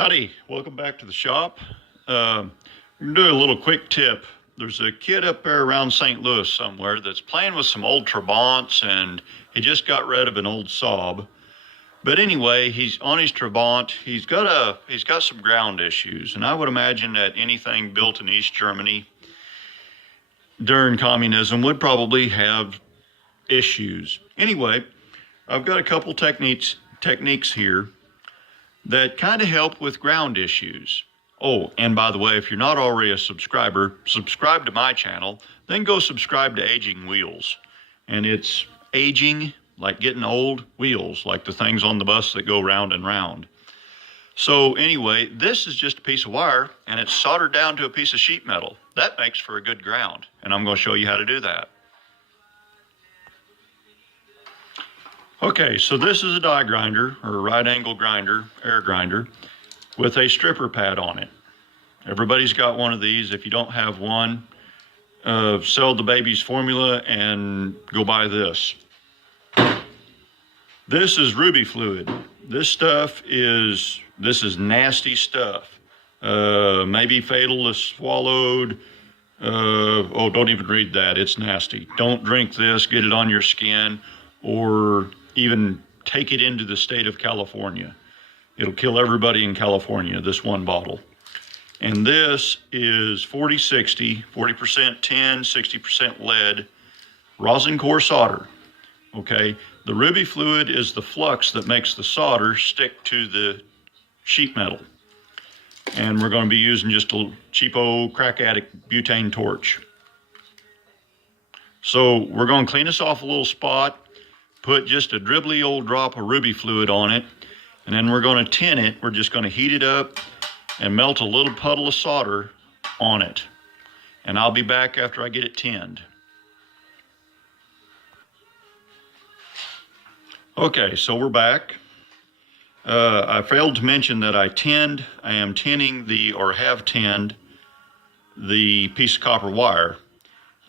Howdy, welcome back to the shop. I'm going to do a little quick tip. There's a kid up there around St. Louis somewhere that's playing with some old Trabants, and he just got rid of an old Saab. But anyway, he's on his Trabant. He's got some ground issues, and I would imagine that anything built in East Germany during communism would probably have issues. Anyway, I've got a couple techniques here that kind of help with ground issues. Oh, and by the way, if you're not already a subscriber, subscribe to my channel, then go subscribe to Aging Wheels. And it's aging, like getting old, wheels, like the things on the bus that go round and round. So anyway, this is just a piece of wire, and it's soldered down to a piece of sheet metal. That makes for a good ground, and I'm going to show you how to do that. Okay, so this is a die grinder, or a right angle grinder, air grinder, with a stripper pad on it. Everybody's got one of these. If you don't have one, sell the baby's formula and go buy this. This is ruby fluid. This is nasty stuff. Maybe fatal if swallowed. Oh, don't even read that, it's nasty. Don't drink this, get it on your skin, or even take it into the state of California. It'll kill everybody in California, this one bottle. And this is 40-60, 40% tin, 60% lead, rosin core solder. Okay, the ruby fluid is the flux that makes the solder stick to the sheet metal. And we're going to be using just a cheapo crack addict butane torch. So we're going to clean this off a little spot, put just a dribbly old drop of ruby fluid on it, and then we're going to tin it. We're just going to heat it up and melt a little puddle of solder on it. And I'll be back after I get it tinned. Okay, so we're back. I failed to mention that I am tinning have tinned the piece of copper wire.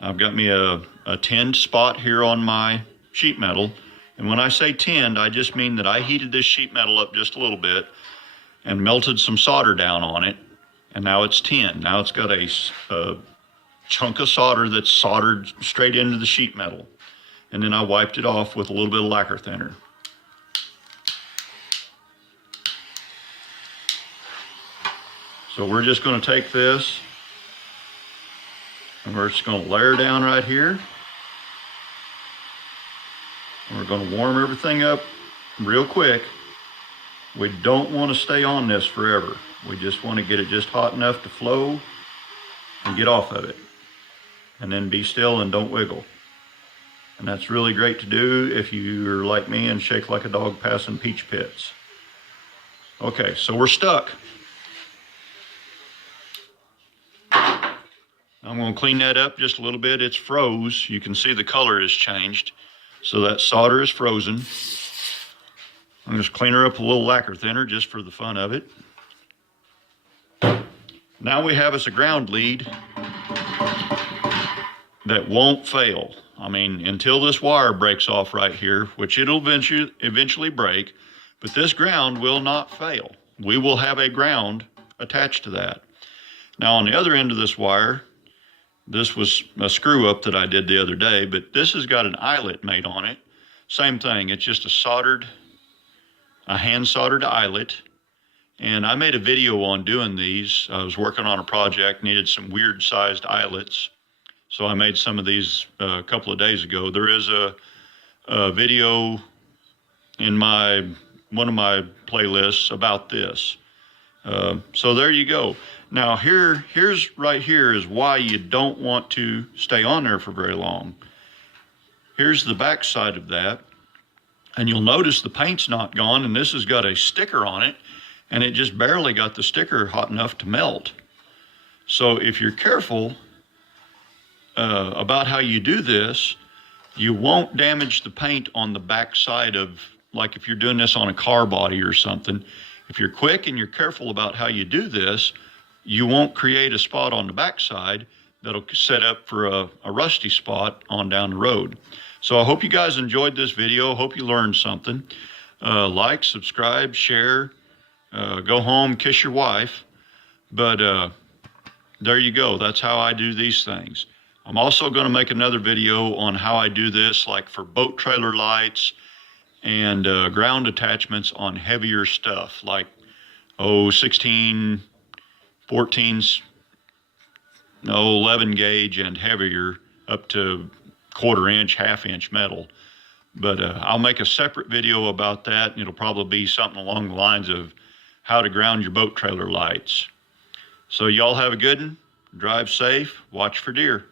I've got me a tinned spot here on my sheet metal. And when I say tinned, I just mean that I heated this sheet metal up just a little bit and melted some solder down on it. And now it's tinned. Now it's got a chunk of solder that's soldered straight into the sheet metal. And then I wiped it off with a little bit of lacquer thinner. So we're just going to take this and we're just going to layer down right here. And we're going to warm everything up real quick. We don't want to stay on this forever. We just want to get it just hot enough to flow and get off of it. And then be still and don't wiggle. And that's really great to do if you're like me and shake like a dog passing peach pits. Okay, so we're stuck. I'm going to clean that up just a little bit. It's froze. You can see the color has changed. So that solder is frozen. I'm just clean her up a little lacquer thinner just for the fun of it. Now we have us a ground lead that won't fail. I mean, until this wire breaks off right here, which it'll eventually break, but this ground will not fail. We will have a ground attached to that. Now on the other end of this wire, this was a screw up that I did the other day, but this has got an eyelet made on it. Same thing, it's just a hand soldered eyelet. And I made a video on doing these. I was working on a project, needed some weird sized eyelets. So I made some of these a couple of days ago. There is a video in one of my playlists about this. So there you go. Now right here is why you don't want to stay on there for very long. Here's the back side of that. And you'll notice the paint's not gone, and this has got a sticker on it, and it just barely got the sticker hot enough to melt. So if you're careful about how you do this, you won't damage the paint on the back side of, like if you're doing this on a car body or something. If you're quick and you're careful about how you do this, you won't create a spot on the backside that'll set up for a rusty spot on down the road. So I hope you guys enjoyed this video. Hope you learned something. Like, subscribe, share, go home, kiss your wife. But there you go. That's how I do these things. I'm also going to make another video on how I do this, like for boat trailer lights and ground attachments on heavier stuff, like 16, 14s, 11 gauge and heavier, up to 1/4 inch, 1/2 inch metal. But I'll make a separate video about that, and it'll probably be something along the lines of how to ground your boat trailer lights. So y'all have a good one. Drive safe. Watch for deer.